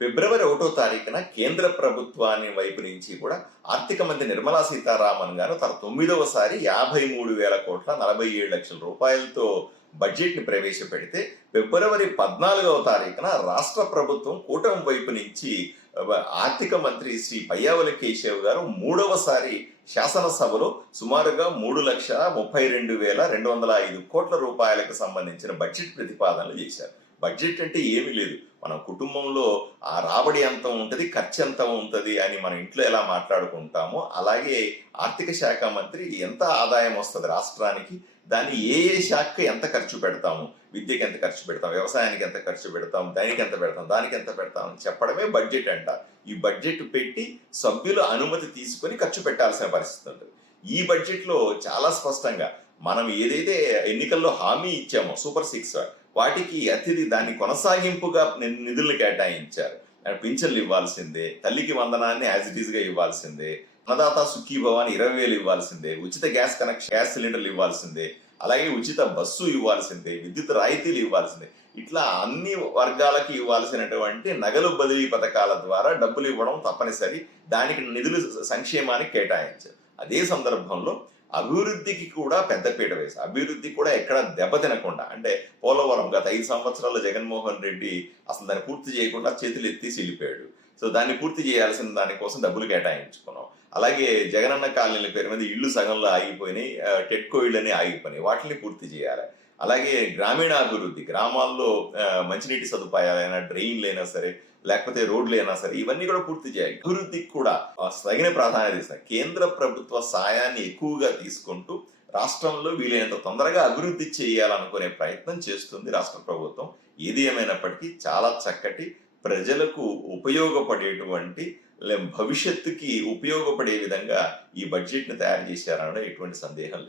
ఫిబ్రవరి 1 తారీఖున కేంద్ర ప్రభుత్వాన్ని వైపు నుంచి కూడా ఆర్థిక మంత్రి నిర్మలా సీతారామన్ గారు తన 9వసారి 53,000 కోట్ల 47 లక్షల రూపాయలతో బడ్జెట్‌ని ప్రవేశపెడితే ఫిబ్రవరి 14వ తారీఖున రాష్ట్ర ప్రభుత్వం కూటమి వైపు నుంచి ఆర్థిక మంత్రి శ్రీ పయ్యావుల కేశవ్ గారు మూడవసారి శాసనసభలో సుమారుగా 3,32,205 కోట్ల రూపాయలకు సంబంధించిన బడ్జెట్ ప్రతిపాదనలు చేశారు. బడ్జెట్ అంటే ఏమీ లేదు. మన కుటుంబంలో ఆ రాబడి ఎంత ఉంటది, ఖర్చు ఎంత ఉంటది అని మన ఇంట్లో ఎలా మాట్లాడుకుంటామో, అలాగే ఆర్థిక శాఖ మంత్రి ఎంత ఆదాయం వస్తది రాష్ట్రానికి, దాన్ని ఏ ఏ శాఖకి ఎంత ఖర్చు పెడతాము, విద్యకి ఎంత ఖర్చు పెడతాం, వ్యవసాయానికి ఎంత ఖర్చు పెడతాం, దానికి ఎంత పెడతాం, దానికి ఎంత పెడతాం అని చెప్పడమే బడ్జెట్ అంటారు. ఈ బడ్జెట్ పెట్టి సభ్యుల అనుమతి తీసుకొని ఖర్చు పెట్టాల్సిన పరిస్థితి ఉంటుంది. ఈ బడ్జెట్‌లో చాలా స్పష్టంగా మనం ఏదైతే ఎన్నికల్లో హామీ ఇచ్చామో సూపర్ సిక్స్ వాటికి దాన్ని కొనసాగింపుగా నిధులను కేటాయించారు. పింఛన్లు ఇవ్వాల్సిందే, తల్లికి వందనాన్ని యాజ్ ఇట్ ఈస్ గా ఇవ్వాల్సిందే, అన్నదాత సుఖీభవ అని 20,000 ఇవ్వాల్సిందే, ఉచిత గ్యాస్ సిలిండర్లు ఇవ్వాల్సిందే, అలాగే ఉచిత బస్సు ఇవ్వాల్సిందే, విద్యుత్ రాయితీలు ఇవ్వాల్సిందే. ఇట్లా అన్ని వర్గాలకి ఇవ్వాల్సినటువంటి నగలు బదిలీ పథకాల ద్వారా డబ్బులు ఇవ్వడం తప్పనిసరి. దానికి నిధులు సంక్షేమానికి కేటాయించారు. అదే సందర్భంలో అభివృద్ధికి కూడా పెద్దపీట వేశారు. అభివృద్ధి కూడా ఎక్కడ దెబ్బతినకుండా, అంటే పోలవరం గత 5 సంవత్సరాల్లో జగన్మోహన్ రెడ్డి అసలు దాన్ని పూర్తి చేయకుండా చేతులు ఎత్తేసి వెళ్ళిపోయాడు. సో దాన్ని పూర్తి చేయాల్సిన దానికోసం డబ్బులు కేటాయించుకున్నాం. అలాగే జగనన్న కాలనీల పేరు మీద ఇళ్ళు సగంలో ఆగిపోయినాయి, టెట్కో ఇళ్ళని ఆగిపోయినాయి, వాటిని పూర్తి చేయాలి. అలాగే గ్రామీణాభివృద్ధి, గ్రామాల్లో మంచినీటి సదుపాయాలైనా, డ్రైన్లైనా సరే, లేకపోతే రోడ్లైనా సరే, ఇవన్నీ కూడా పూర్తి చేయాలి. అభివృద్ధికి కూడా తగిన ప్రాధాన్యత ఇస్తారు. కేంద్ర ప్రభుత్వ సాయాన్ని ఎక్కువగా తీసుకుంటూ రాష్ట్రంలో వీలైనంత తొందరగా అభివృద్ధి చేయాలనుకునే ప్రయత్నం చేస్తుంది రాష్ట్ర ప్రభుత్వం. ఏది ఏమైనప్పటికీ చాలా చక్కటి, ప్రజలకు ఉపయోగపడేటువంటి, భవిష్యత్తుకి ఉపయోగపడే విధంగా ఈ బడ్జెట్‌ని తయారు చేశారనడం ఎటువంటి సందేహం లేదు.